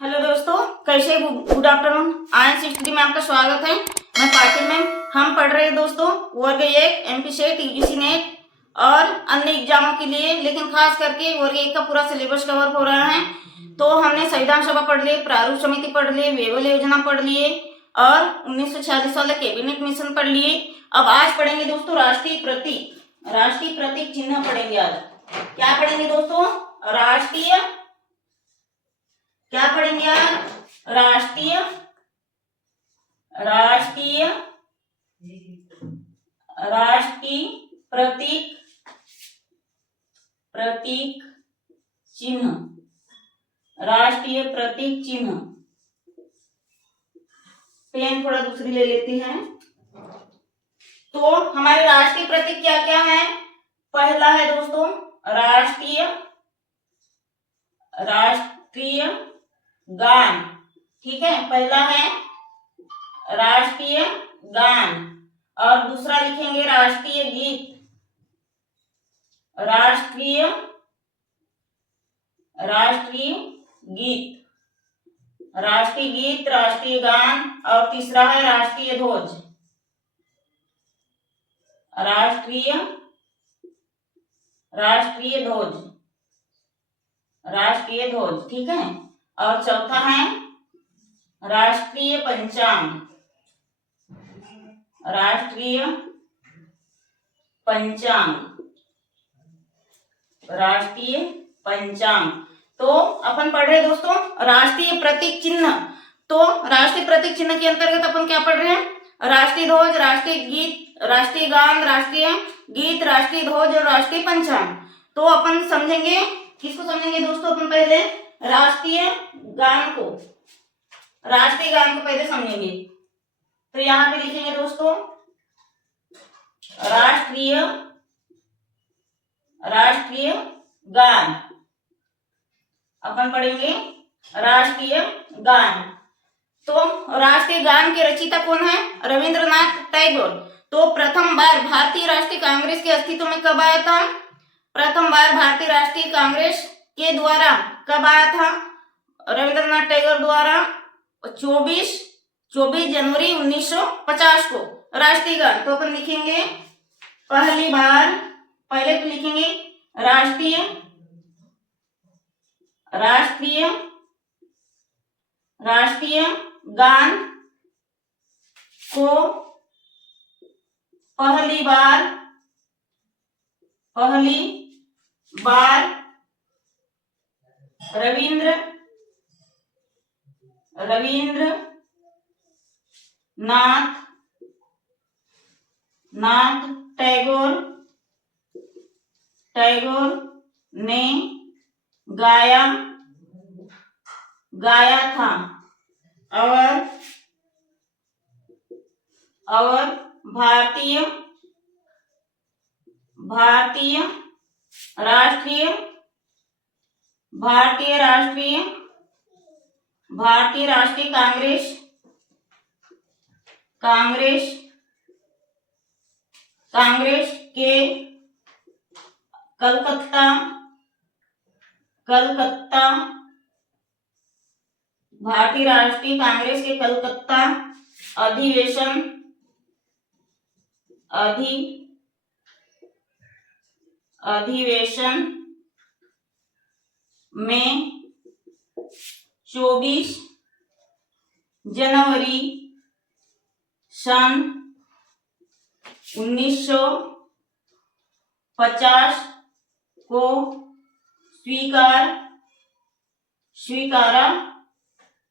Hello दोस्तों, कैसे? Good afternoon. Ions study में आपका स्वागत है। मैं पाटिल मैम। हम पढ़ रहे हैं दोस्तों वर्ग 1 एमपी सेट, यूजीसी नेट और अन्य एग्जामों के लिए, लेकिन खास करके वर्ग 1 का पूरा सिलेबस कवर हो रहा है। तो हमने संविधान सभा पढ़ लिए, प्रारूप समिति पढ़ लिए, वेवल योजना पढ़ लिए और 1946 वाला कैबिनेट मिशन पढ़ लिए। अब आज पढ़ेंगे दोस्तों राष्ट्रीय प्रतीक चिन्ह पढ़ेंगे। आज क्या पढ़ेंगे दोस्तों? क्या पढ़ेंगे आज? राष्ट्रीय प्रतीक चिन्ह। राष्ट्रीय प्रतीक चिन्ह। पेन थोड़ा दूसरी ले लेते हैं। तो हमारे राष्ट्रीय प्रतीक क्या क्या है? पहला है दोस्तों राष्ट्रीय गान। ठीक है, पहला है राष्ट्रीय गान और दूसरा लिखेंगे राष्ट्रीय गीत। राष्ट्रीय गीत, राष्ट्रीय गान और तीसरा है राष्ट्रीय ध्वज। राष्ट्रीय ध्वज। ठीक है, और चौथा है राष्ट्रीय पंचांग। तो अपन पढ़ रहे हैं दोस्तों राष्ट्रीय प्रतीक चिन्ह। तो राष्ट्रीय प्रतीक चिन्ह के अंतर्गत अपन क्या पढ़ रहे हैं? राष्ट्रीय ध्वज, राष्ट्रीय गीत, राष्ट्रीय गान, राष्ट्रीय ध्वज और राष्ट्रीय पंचांग। तो अपन समझेंगे, किसको समझेंगे दोस्तों? अपन पहले राष्ट्रीय गान को पहले समझेंगे। तो यहाँ पे लिखेंगे दोस्तों राष्ट्रीय गान। अपन पढ़ेंगे राष्ट्रीय गान। तो राष्ट्रीय गान के रचयिता कौन है? रविंद्रनाथ टैगोर। तो प्रथम बार भारतीय राष्ट्रीय कांग्रेस के अस्तित्व में कब आया था? प्रथम बार भारतीय राष्ट्रीय कांग्रेस के द्वारा कब आया था? रविंद्रनाथ टैगोर द्वारा 24 जनवरी 1950 को राष्ट्रीय गान। तो अपन लिखेंगे पहली बार, पहले तो लिखेंगे राष्ट्रीय गान को पहली बार रविंद्रनाथ टैगोर ने गाया था और भारतीय राष्ट्रीय कांग्रेस के कलकत्ता भारतीय राष्ट्रीय कांग्रेस के कलकत्ता अधिवेशन में 24 जनवरी सन 1950 को स्वीकारा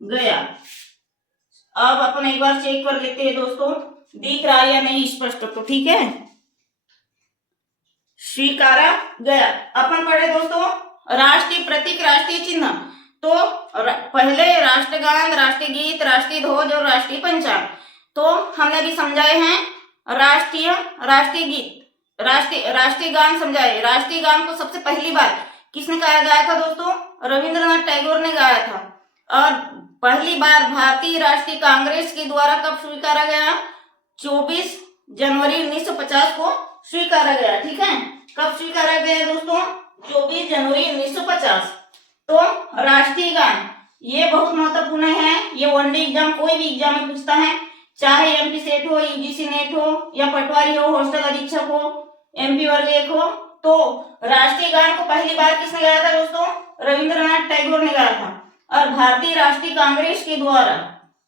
गया। अब अपन एक बार चेक कर लेते हैं दोस्तों, दिख रहा है या नहीं स्पष्ट? तो ठीक है, स्वीकारा गया। अपन पढ़े दोस्तों राष्ट्रीय प्रतीक, राष्ट्रीय चिन्ह। तो पहले राष्ट्रगान, राष्ट्रीय गीत, राष्ट्रीय ध्वज और राष्ट्रीय पंचांग। तो हमने अभी समझाए हैं राष्ट्रीय गीत, राष्ट्रीय गान समझाए। राष्ट्रीय गान को सबसे पहली बार किसने गाया था दोस्तों? रविंद्रनाथ टैगोर ने गाया था। और पहली बार भारतीय राष्ट्रीय कांग्रेस के द्वारा कब स्वीकारा गया? 24 जनवरी 1950 को स्वीकारा गया। ठीक है, कब स्वीकारा गया दोस्तों? 24 जनवरी 1950। तो राष्ट्रीय गान ये बहुत महत्वपूर्ण है, ये वनडे एग्जाम कोई भी एग्जाम में पूछता है, चाहे एमपी सेट हो, यूजीसी नेट हो, या पटवारी हो, हॉस्टल अधीक्षक हो, एमपी वर्ग 1 हो। तो राष्ट्रीय गान को पहली बार किसने गाया था दोस्तों? रविंद्रनाथ टैगोर ने गाया था। और भारतीय राष्ट्रीय कांग्रेस के द्वारा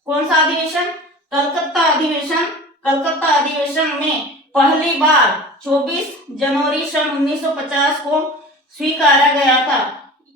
कौन सा अधिवेशन? कलकत्ता अधिवेशन। कलकत्ता अधिवेशन में पहली बार 24 जनवरी सन 1950 को स्वीकारा गया था।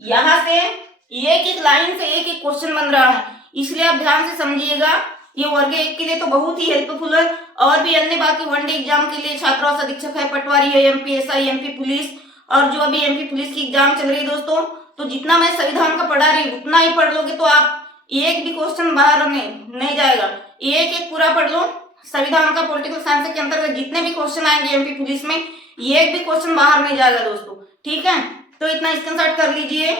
यहाँ से एक एक लाइन से एक एक क्वेश्चन बन रहा है, इसलिए आप ध्यान से समझिएगा। ये वर्ग 1 के लिए तो बहुत ही हेल्पफुल है, और भी अन्य बाकी वनडे एग्जाम के लिए छात्रावास अधीक्षक है, पटवारी है, एमपी एसआई, एमपी पुलिस, और जो अभी एमपी पुलिस की एग्जाम चल रही है दोस्तों, तो जितना मैं संविधान का पढ़ा रही हूँ उतना ही पढ़ लोगे तो आप एक भी क्वेश्चन बाहर नहीं जाएगा, एक एक पूरा पढ़ लो। संविधान का पॉलिटिकल साइंस के अंतर्गत जितने भी क्वेश्चन आएंगे एमपी पुलिस में, एक भी क्वेश्चन बाहर नहीं जाएगा दोस्तों, ठीक है। तो इतना स्क्रीनशॉट कर लीजिए,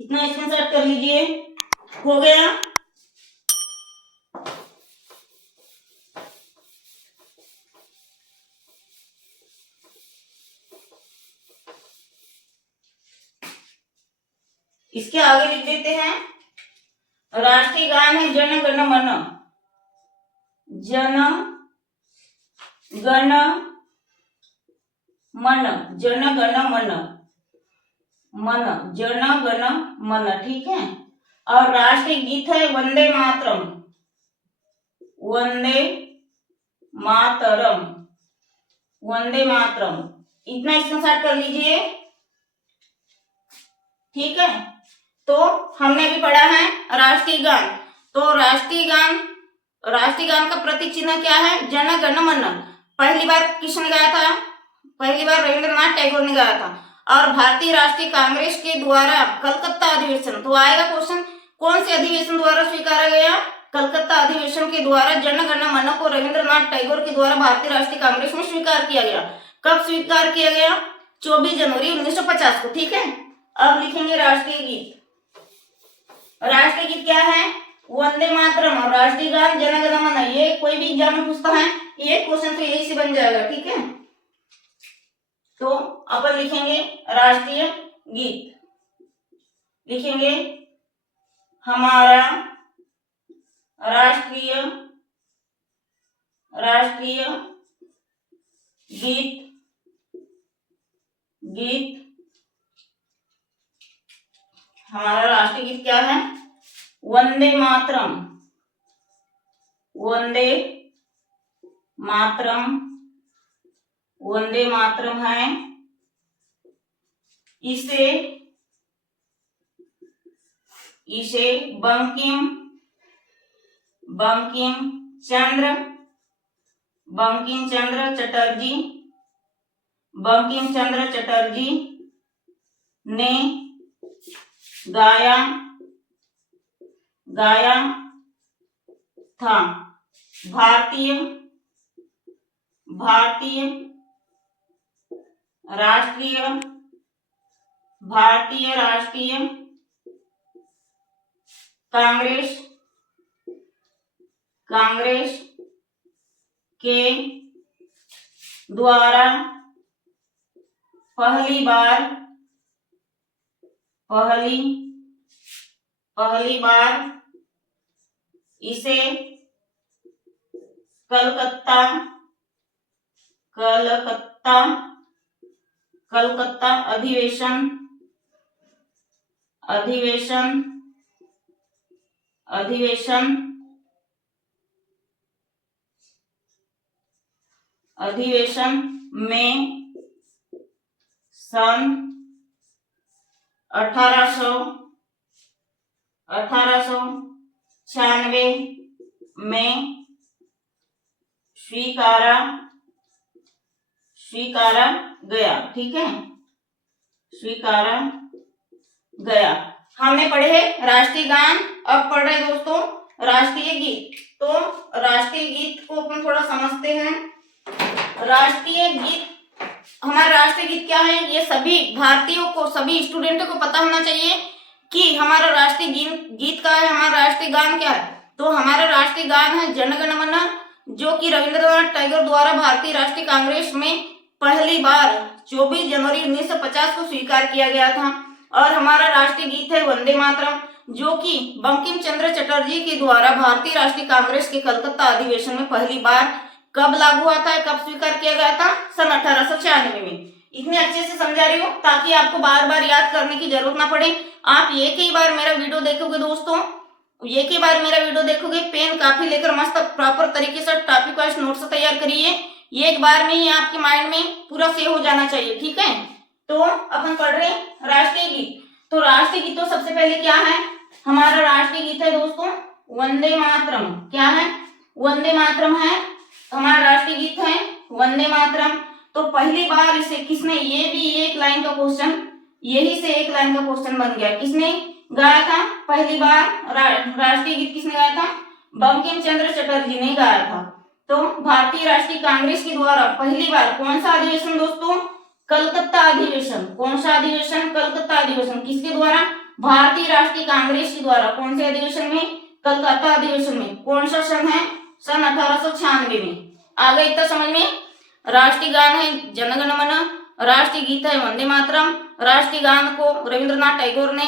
इतना स्क्रीनशॉट कर लीजिए, हो गया। इसके आगे लिख देते हैं, राष्ट्रीय गान है जन गण मन। जन गण मन, जन गण मन, मन, जन गण मन, ठीक है। और राष्ट्रीय गीत है वंदे मातरम। वंदे मातरम, वंदे मातरम, इतना स्क्रीनशॉट कर लीजिए, ठीक है। तो हमने भी पढ़ा है राष्ट्रीय गान। तो राष्ट्रीय गान का प्रतीक चिन्ह क्या है? जन गण मन। पहली बार किसने गाया था? पहली बार रविंद्रनाथ टैगोर ने गाया था। और भारतीय राष्ट्रीय कांग्रेस के द्वारा कलकत्ता अधिवेशन, तो आएगा क्वेश्चन, कौन से अधिवेशन द्वारा स्वीकारा गया? कलकत्ता अधिवेशन के द्वारा जन गण मन को रविंद्रनाथ टैगोर के द्वारा भारतीय राष्ट्रीय कांग्रेस में स्वीकार किया गया। कब स्वीकार किया गया? 24 जनवरी 1950 को, ठीक है। अब लिखेंगे राष्ट्रीय गीत। राष्ट्रीय गीत क्या है? वंदे मातरम। और राष्ट्रीय गान जन गण मन, ये कोई भी एग्जाम में पूछता है, ये क्वेश्चन तो यही से बन जाएगा, ठीक है। तो अपन लिखेंगे राष्ट्रीय गीत, लिखेंगे हमारा राष्ट्रीय गीत, हमारा राष्ट्रीय गीत क्या है? वंदे मातरम। वंदे मातरम, वंदे मातरम है। इसे बंकिम चंद्र चटर्जी ने गाया था। भारतीय राष्ट्रीय कांग्रेस के द्वारा पहली बार इसे कलकत्ता अधिवेशन में सन 1896 में स्वीकारा गया, ठीक है, स्वीकारा गया। हमने पढ़े राष्ट्रीय गान, अब पढ़ रहे दोस्तों राष्ट्रीय गीत। तो राष्ट्रीय गीत को अपन थोड़ा समझते हैं। राष्ट्रीय गीत, हमारा राष्ट्रीय गीत क्या है? ये सभी भारतीयों को, सभी स्टूडेंटों को पता होना चाहिए कि हमारा राष्ट्रीय गीत का है, हमारा राष्ट्रीय गान क्या है। तो हमारा राष्ट्रीय गान है जन गण मन, जो कि रविंद्रनाथ टैगोर द्वारा भारतीय राष्ट्रीय कांग्रेस में पहली बार 24 जनवरी 1950 को स्वीकार किया गया था। और हमारा राष्ट्रीय गीत है वंदे मातरम, जो कि बंकिम चंद्र चटर्जी के द्वारा भारतीय राष्ट्रीय कांग्रेस के कलकत्ता अधिवेशन में पहली बार कब लागू हुआ था, कब स्वीकार किया गया था? सन 1896 में। इतने अच्छे से समझा रही हूँ ताकि आपको बार बार याद करने की जरूरत ना पड़े। आप एक ही बार मेरा वीडियो देखोगे दोस्तों, एक ही बार मेरा वीडियो देखोगे, पेन काफी लेकर मस्त प्रॉपर तरीके से टॉपिक वाइज नोट्स तैयार करिए। एक बार में ही आपके माइंड में पूरा सेव हो जाना चाहिए, ठीक है। तो अपन पढ़ रहे हैं राष्ट्रीय गीत। तो राष्ट्रीय गीत तो सबसे पहले क्या है? हमारा राष्ट्रीय गीत है दोस्तों वंदे मातरम। क्या है? वंदे मातरम है हमारा राष्ट्रीय गीत है वंदे मातरम। तो पहली बार इसे किसने, ये भी एक लाइन का क्वेश्चन, यही से एक लाइन का क्वेश्चन बन गया, किसने गाया था पहली बार राष्ट्रीय गीत? किसने गाया था? बंकिम चंद्र चटर्जी ने गाया था। तो भारतीय राष्ट्रीय कांग्रेस के द्वारा पहली बार कौन सा अधिवेशन दोस्तों? कलकत्ता अधिवेशन। कौन सा अधिवेशन? कलकत्ता अधिवेशन। किसके द्वारा? भारतीय राष्ट्रीय कांग्रेस के द्वारा। कौन से अधिवेशन में? कलकत्ता अधिवेशन में। कौन सा सन है? सन 1896 में। आ गई इतना समझ में? राष्ट्रीय गान है जन गण मन, राष्ट्रीय गीत है वंदे मातरम। राष्ट्रीय गान को रविंद्रनाथ टैगोर ने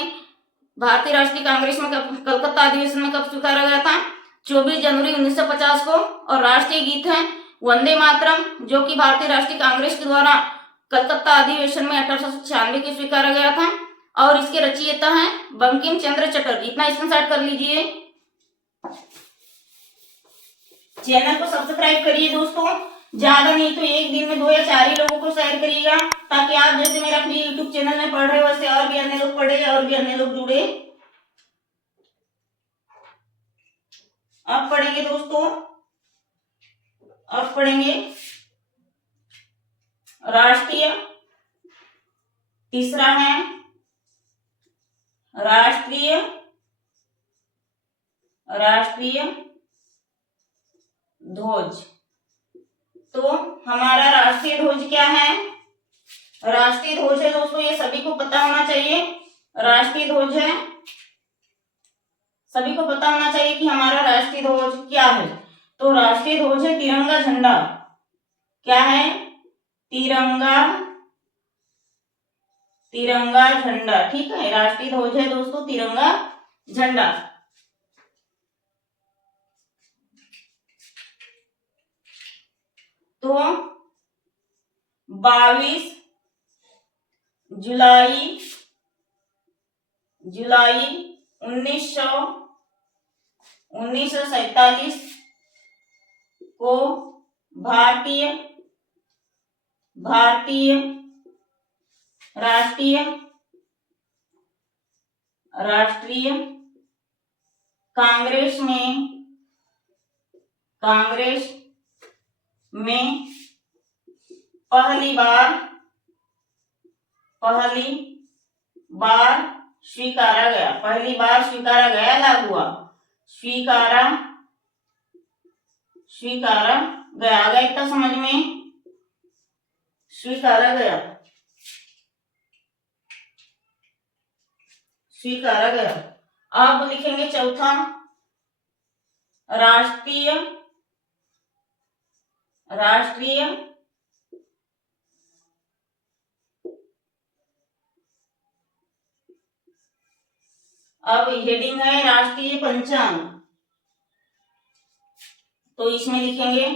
भारतीय राष्ट्रीय कांग्रेस में कलकत्ता अधिवेशन में कब स्वीकारा गया था? 24 जनवरी 1950 को। और राष्ट्रीय गीत है वंदे मातरम, जो कि भारतीय राष्ट्रीय कांग्रेस के द्वारा कलकत्ता अधिवेशन में 1896 के स्वीकारा गया था। और इसके रचयिता हैं बंकिम चंद्र चटर्जी। इतना स्क्रीनशॉट कर लीजिए। चैनल को सब्सक्राइब करिए दोस्तों, ज्यादा नहीं तो एक दिन में 2 या 4 ही लोगों को शेयर करिएगा, ताकि आप जैसे मेरा फ्री यूट्यूब चैनल में पढ़ रहे हो वैसे और भी अन्य लोग पढ़े और भी अन्य लोग जुड़े। अब पढ़ेंगे दोस्तों, अब पढ़ेंगे राष्ट्रीय, तीसरा है राष्ट्रीय ध्वज। तो हमारा राष्ट्रीय ध्वज क्या है? राष्ट्रीय ध्वज है दोस्तों, ये सभी को पता होना चाहिए। राष्ट्रीय ध्वज है, सभी को पता होना चाहिए कि हमारा राष्ट्रीय ध्वज क्या है। तो राष्ट्रीय ध्वज है तिरंगा झंडा। क्या है? तिरंगा झंडा, ठीक है। राष्ट्रीय ध्वज है दोस्तों तिरंगा झंडा। तो 22 जुलाई 1947 को भारतीय राष्ट्रीय कांग्रेस में पहली बार स्वीकारा गया, लागू हुआ, स्वीकारा गया। आ गया इतना समझ में? स्वीकारा गया। अब लिखेंगे चौथा राष्ट्रीय अब हेडिंग है राष्ट्रीय पंचांग। तो इसमें लिखेंगे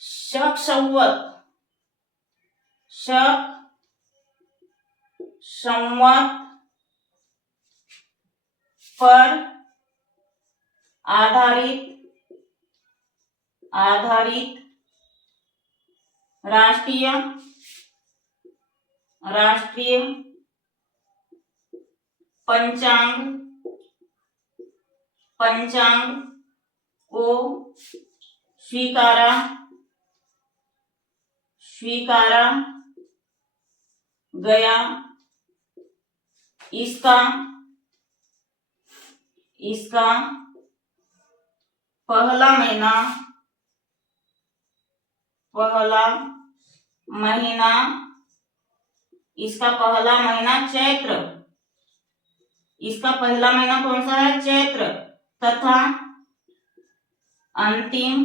शक संवत पर आधारित राष्ट्रीय पंचांग को स्वीकारा गया। इसका पहला महीना चैत्र। इसका पहला महीना कौन सा है? चैत्र। तथा अंतिम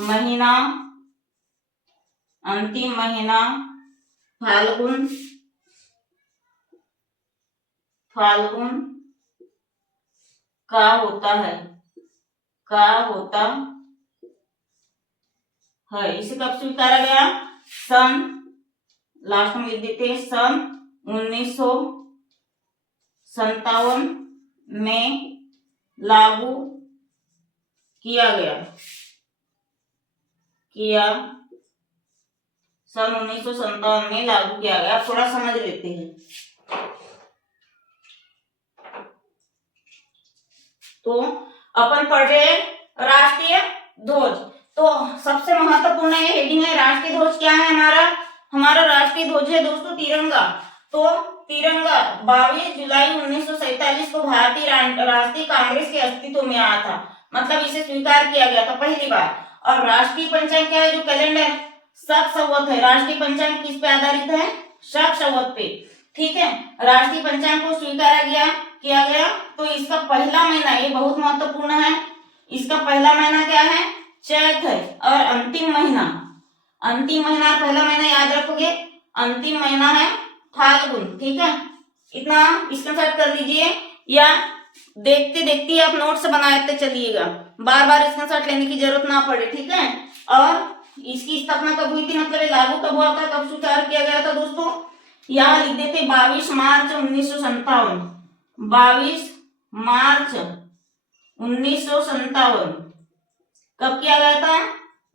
महीना अंतिम महीना फाल्गुन, फाल्गुन का होता है, का होता है। इसे कब स्वीकारा गया? सन, लास्ट में लिख देते हैं, सन 1957 में लागू किया गया, सन 1957 में लागू किया गया। थोड़ा समझ लेते हैं। तो अपन पढ़ रहे हैं राष्ट्रीय ध्वज। तो सबसे महत्वपूर्ण ये हेडिंग है, राष्ट्रीय ध्वज क्या है हमारा? हमारा राष्ट्रीय ध्वज है दोस्तों तिरंगा। तो तिरंगा 22 जुलाई 1947 को भारतीय राष्ट्रीय कांग्रेस के अस्तित्व में आया था, मतलब इसे स्वीकार किया गया था पहली बार। और राष्ट्रीय पंचांग क्या है? जो कैलेंडर शक संवत है। राष्ट्रीय पंचांग किस पे आधारित है? शक संवत पे, ठीक है। राष्ट्रीय पंचांग को स्वीकारा किया गया। तो इसका पहला महीना, ये बहुत महत्वपूर्ण है, इसका पहला महीना क्या है? चैत है। और अंतिम महीना पहला महीना याद रखोगे, अंतिम महीना है फाल्गुन, ठीक है। इतना स्क्रीनशॉट कर लीजिए या देखते देखते आप नोट्स बनाते चलिएगा, बार बार स्क्रीनशॉट लेने की जरूरत ना पड़े, ठीक है। और इसकी स्थापना कब हुई थी, मतलब लागू कब हुआ था, कब स्वीकार किया गया था दोस्तों? यहाँ लिख देते 22 मार्च 1957, 22 मार्च 1957 कब किया गया था?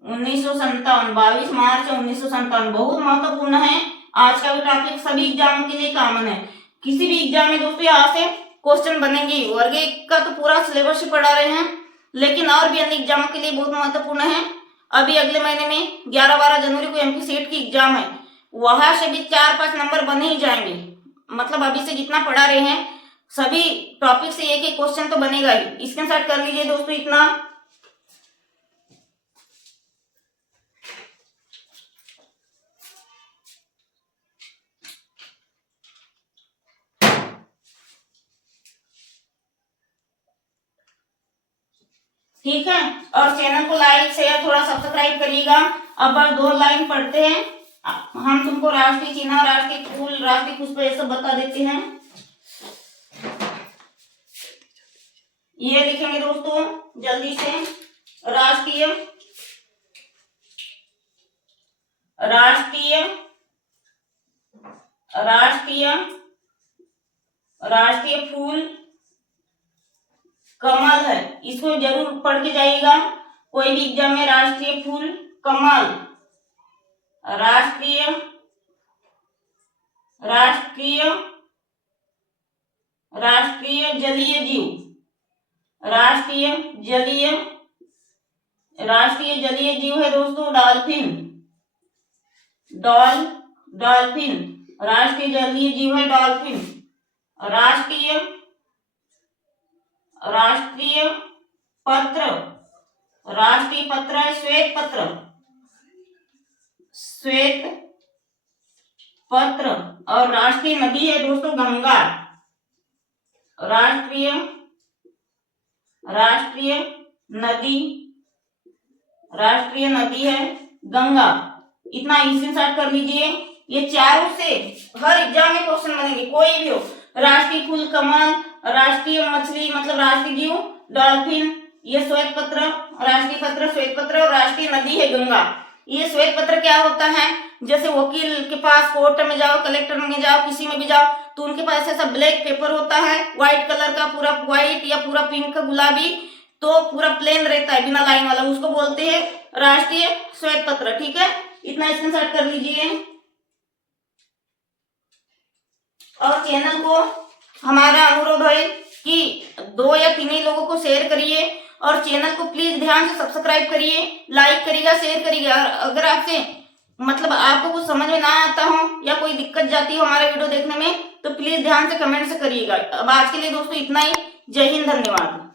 1957, 22 मार्च 1957। बहुत महत्वपूर्ण है। आज का भी टॉपिक सभी एग्जामों के लिए कॉमन है। किसी भी एग्जाम में दोस्तों यहाँ से क्वेश्चन बनेंगे। वर्ग 1 का तो पूरा सिलेबस ही पढ़ा रहे हैं, लेकिन और भी अन्य एग्जामों के लिए बहुत महत्वपूर्ण है। अभी अगले महीने में 11-12 जनवरी को एमपी सेट की एग्जाम है, वहां से भी 4-5 नंबर बने ही जाएंगे। मतलब अभी से जितना पढ़ा रहे हैं सभी टॉपिक से एक एक क्वेश्चन तो बनेगा ही। स्क्रीनशॉट कर लीजिए दोस्तों इतना। ठीक है। और चैनल को लाइक शेयर थोड़ा सब्सक्राइब करिएगा। अब 2 लाइन पढ़ते हैं। हम तुमको राष्ट्रीय चिन्ह, राष्ट्रीय फूल, राष्ट्रीय पुष्प ये सब बता देते हैं। ये लिखेंगे दोस्तों जल्दी से। राष्ट्रीय राष्ट्रीय राष्ट्रीय राष्ट्रीय फूल कमल है। इसको जरूर पढ़ के जाइएगा कोई भी एग्जाम में। राष्ट्रीय फूल कमल। राष्ट्रीय राष्ट्रीय राष्ट्रीय जलीय जीव, राष्ट्रीय जलीय जीव है दोस्तों डॉल्फिन। डॉल्फिन राष्ट्रीय जलीय जीव है डॉल्फिन। राष्ट्रीय पत्र, राष्ट्रीय पत्र है श्वेत पत्र। और राष्ट्रीय नदी है दोस्तों गंगा। राष्ट्रीय नदी है गंगा। इतना स्क्रीनशॉट कर लीजिए। ये चारों से हर एग्जाम में क्वेश्चन बनेंगे, कोई भी हो। राष्ट्रीय फूल कमल, राष्ट्रीय मछली मतलब राष्ट्रीय जीव डॉल्फिन, ये श्वेत पत्र, राष्ट्रीय पत्र श्वेत पत्र, और राष्ट्रीय नदी है गंगा। ये श्वेत पत्र क्या होता है? जैसे वकील के पास कोर्ट में जाओ, कलेक्टर में जाओ, किसी में भी जाओ तो उनके पास ऐसा ब्लैक पेपर होता है व्हाइट कलर का, पूरा व्हाइट या पूरा पिंक गुलाबी, तो पूरा प्लेन रहता है बिना लाइन वाला, उसको बोलते हैं राष्ट्रीय श्वेत पत्र। ठीक है, इतना स्क्रीनशॉट कर लीजिए। और चैनल को हमारा अनुरोध है कि 2 या 3 ही लोगों को शेयर करिए, और चैनल को प्लीज ध्यान से सब्सक्राइब करिए, लाइक करिएगा, शेयर करिएगा। अगर आपसे मतलब आपको कुछ समझ में ना आता हो या कोई दिक्कत जाती हो हमारा वीडियो देखने में, तो प्लीज ध्यान से कमेंट से करिएगा। अब आज के लिए दोस्तों इतना ही। जय हिंद, धन्यवाद।